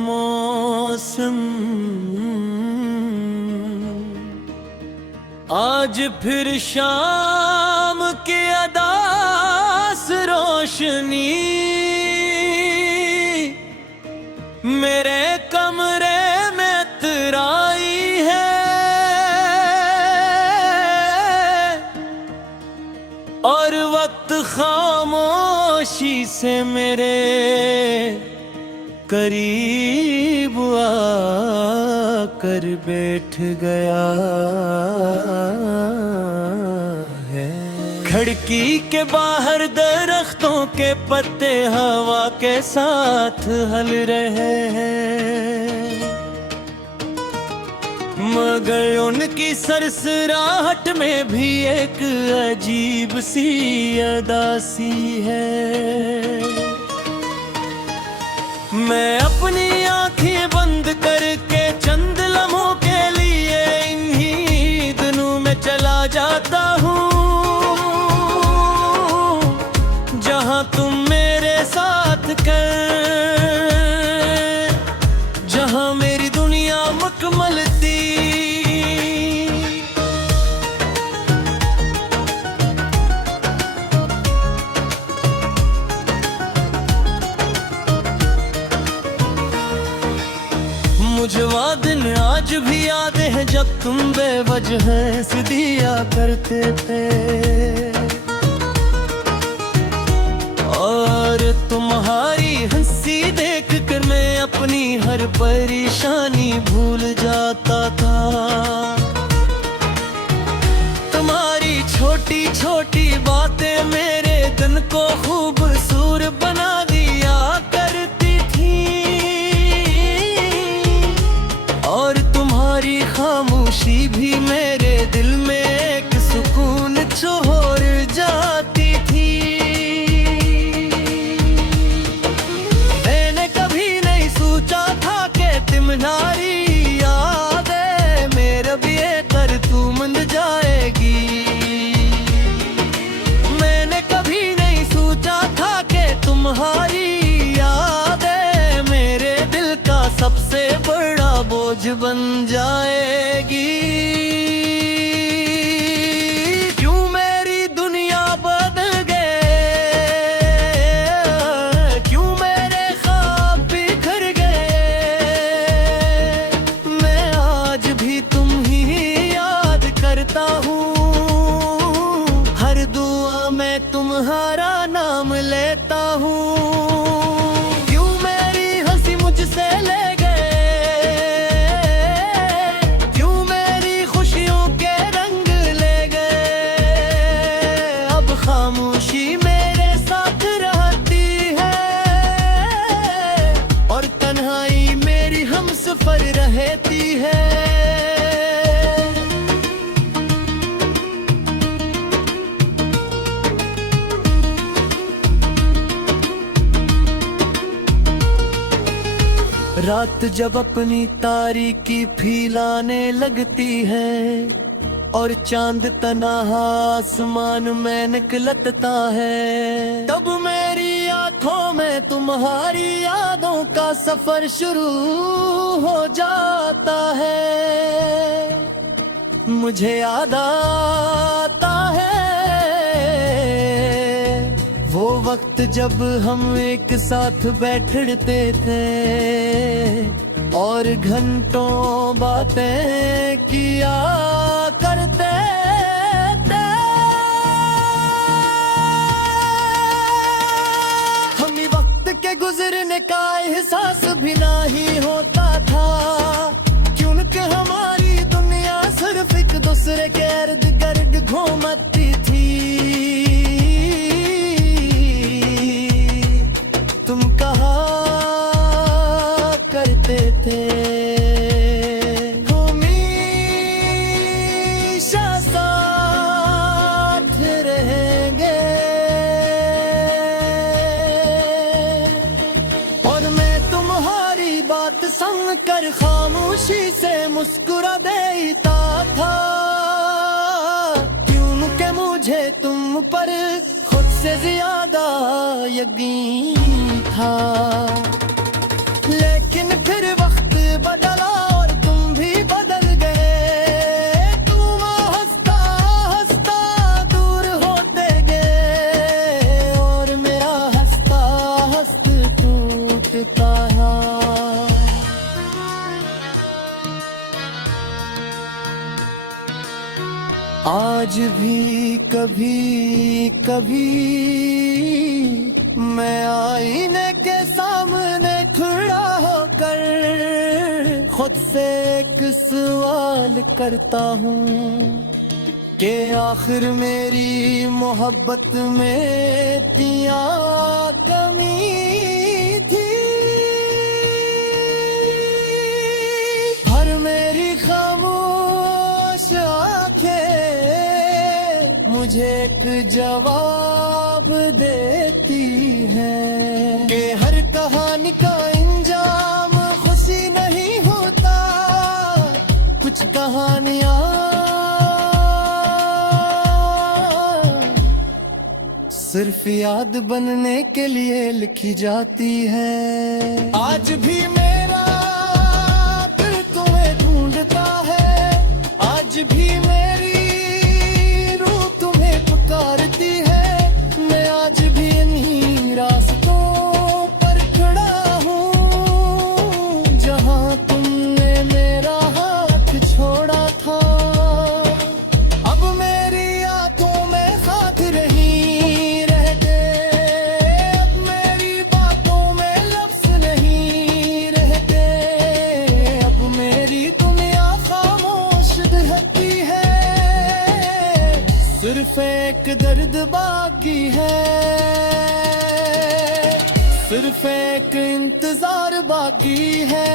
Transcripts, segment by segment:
मौसम आज फिर शाम के अदास रोशनी मेरे कमरे में तराई है और वक्त खामोशी से मेरे करीब आकर बैठ गया है। खिड़की के बाहर दरख्तों के पत्ते हवा के साथ हल रहे हैं, मगर उनकी सरसराहट में भी एक अजीब सी अदासी है। मैं अपनी आंखें बंद करके चंद लम्हों के लिए इन्हीं दिनों में चला जाता हूँ, जहाँ तुम मेरे साथ कर, जहाँ मेरी दुनिया मुकम्मल थी। मुझे वो दिन आज भी याद है जब तुम बेवजह हंस दिया करते थे और तुम्हारी हंसी देख कर मैं अपनी हर परेशानी भूल जाता था। तुम्हारी छोटी छोटी बातें मेरे दिन को खूबसूरत बना दिया करती थी और तुम्हारी खामोशी भी मेरे दिल में एक सुकून छोड़ जाती थी। मैंने कभी नहीं सोचा था कि तुम्हारी यादें मेरे भी कर तू मन जाएगी। मैंने कभी नहीं सोचा था कि तुम्हारी यादें मेरे दिल का सबसे बड़ा बोझ बन जाएगी। क्यों मेरी दुनिया बदल गए, क्यों मेरे ख्वाब बिखर गए। मैं आज भी तुम ही याद करता हूँ, हर दुआ में तुम्हारा नाम लेता हूँ। क्यों मेरी हंसी मुझसे ले गए, क्यों मेरी खुशियों के रंग ले गए। अब खामोशी मेरे साथ रहती है और तन्हाई मेरी हमसफर रहती है। रात जब अपनी तारीकी फैलाने लगती है और चांद तन्हा आसमान में निकलता है, तब मेरी आंखों में तुम्हारी यादों का सफर शुरू हो जाता है। मुझे याद आता है वो वक्त जब हम एक साथ बैठते थे और घंटों बातें किया करते थे। हमें वक्त के गुजरने का एहसास भी नहीं होता था, क्योंकि हमारी दुनिया सिर्फ एक दूसरे के इर्द गिर्द घूमती थी। तुम कहा करते थे हमेशा साथ रहेंगे, और मैं तुम्हारी बात सुन कर खामोशी से मुस्कुरा देता था, क्योंकि मुझे तुम पर खुद से ज्यादा यकीन था। लेकिन फिर आज भी कभी कभी मैं आईने के सामने खड़ा होकर खुद से एक सवाल करता हूँ कि आखिर मेरी मोहब्बत में क्या कमी थी। हर मेरी खामोश आंखें मुझे एक जवाब देती हैं कि हर कहानी का इंजाम खुशी नहीं होता। कुछ कहानियां सिर्फ याद बनने के लिए लिखी जाती है। आज भी मेरा दिल तुम्हें ढूंढता है, आज भी मेरी रूह तुम्हें पुकारती है। मैं आज भी इन्हीं रास्तों पर खड़ा हूँ जहाँ तुमने मेरा हाथ छोड़ा था। अब मेरी आंखों में हाथ रही सिर्फ एक दर्द बाकी है, सिर्फ एक इंतजार बाकी है,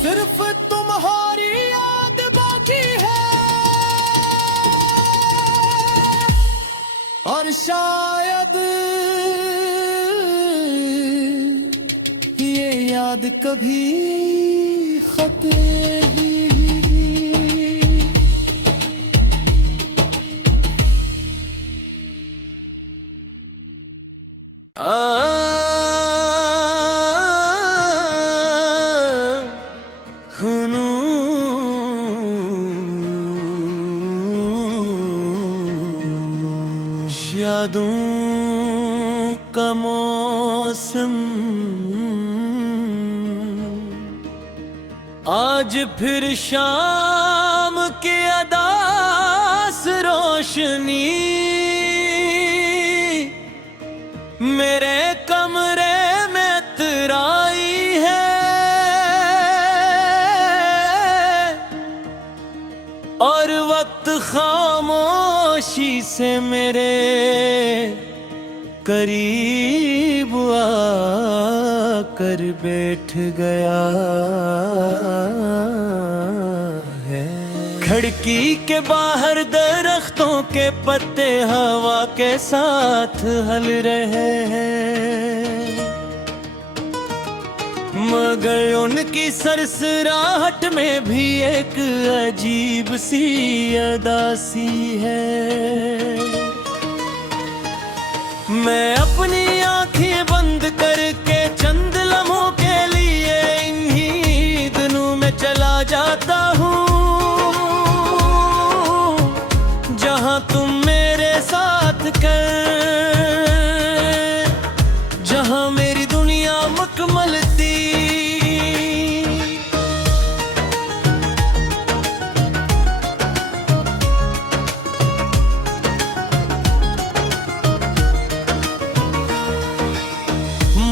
सिर्फ तुम्हारी याद बाकी है। और शायद ये याद कभी खत्म यादों का मौसम आज फिर शाम के अदास रोशनी मेरे कमरे में तराई है। और वक्त खामोशी से मेरे करीब आकर बैठ गया है। खिड़की के बाहर दरख्तों के पत्ते हवा के साथ हल रहे हैं, मगर उनकी सरसराहट में भी एक अजीब सी अदासी है। मैं अपनी आंखें बंद करके चंद लम्हों के लिए इन्हीं दिनों में चला जाता हूँ जहाँ तुम मेरे साथ कर, जहाँ मेरी दुनिया मुकम्मल थी।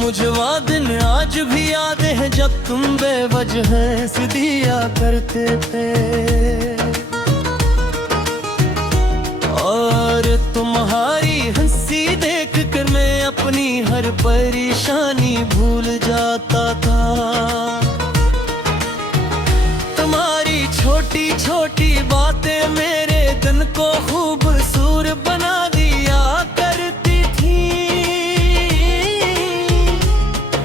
मुझे वो दिन आज भी याद है जब तुम बेवजह हंस दिया करते थे, और तुम्हारी हंसी देख कर मैं अपनी हर परेशानी भूल जाता था। तुम्हारी छोटी छोटी बातें मेरे दिन को खूबसूरत बना दिया करती थी,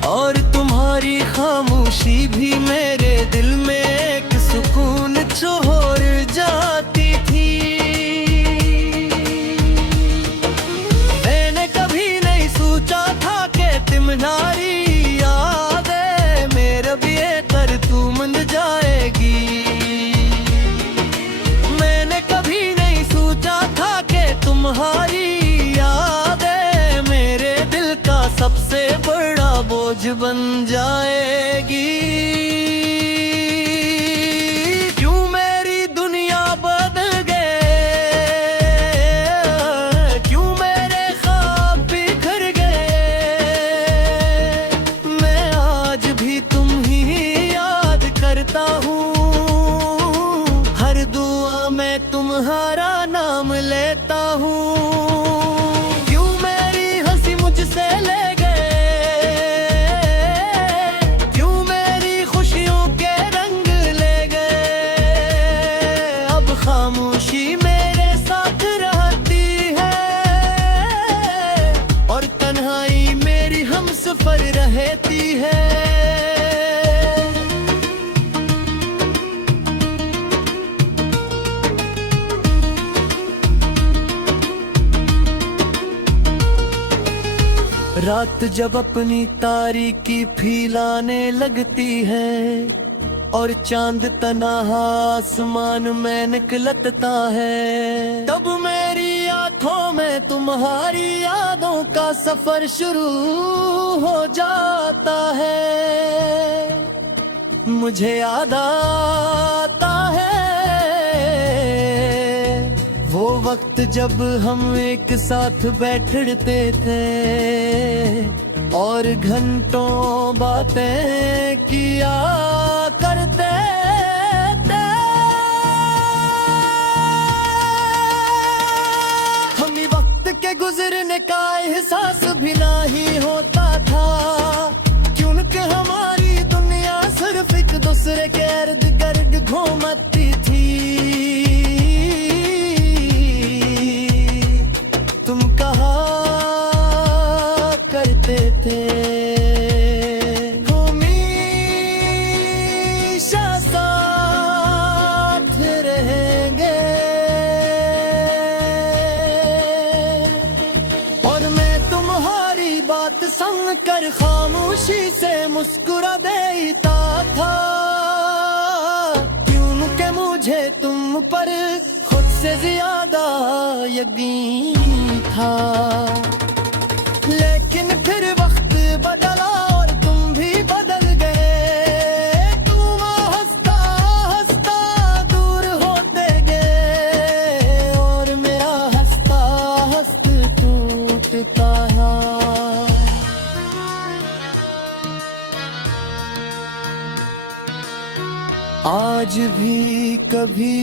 और तुम्हारी खामोशी भी मेरे दिल में एक सुकून छोड़ जाती थी। मैंने कभी नहीं सोचा था कि तुम्हारी यादें मेरे भी कर तू मंद जाएगी। मैंने कभी नहीं सोचा था कि तुम्हारी यादें मेरे दिल का सबसे बड़ा बोझ बन जाएगी। क्यों मेरी दुनिया बदल करता हूँ, हर दुआ में तुम्हारा नाम लेता हूँ। क्यों मेरी हंसी मुझसे ले गए, क्यों मेरी खुशियों के रंग ले गए। अब खामोशी मेरे साथ रहती है और तन्हाई मेरी हमसफर रहती है। रात जब अपनी तारीकी फैलाने लगती है और चांद तन्हा आसमान में निकलता है, तब मेरी आंखों में तुम्हारी यादों का सफर शुरू हो जाता है। मुझे याद आता है वो वक्त जब हम एक साथ बैठते थे और घंटों बातें किया करते थे। हमें वक्त के गुजरने का एहसास भी नहीं होता था, क्योंकि हमारी दुनिया सिर्फ एक दूसरे के इर्द गिर्द घूमती थी। तुम कहा करते थे हमेशा साथ रहेंगे, और मैं तुम्हारी बात सुन कर खामोशी से मुस्कुरा देता था, क्योंकि मुझे तुम पर खुद से ज्यादा यकीन था। लेकिन फिर वक्त बदला और तुम भी बदल गए। तुम हंसता हंसता दूर होते गए और मेरा हंसता हंसता टूटता है। आज भी कभी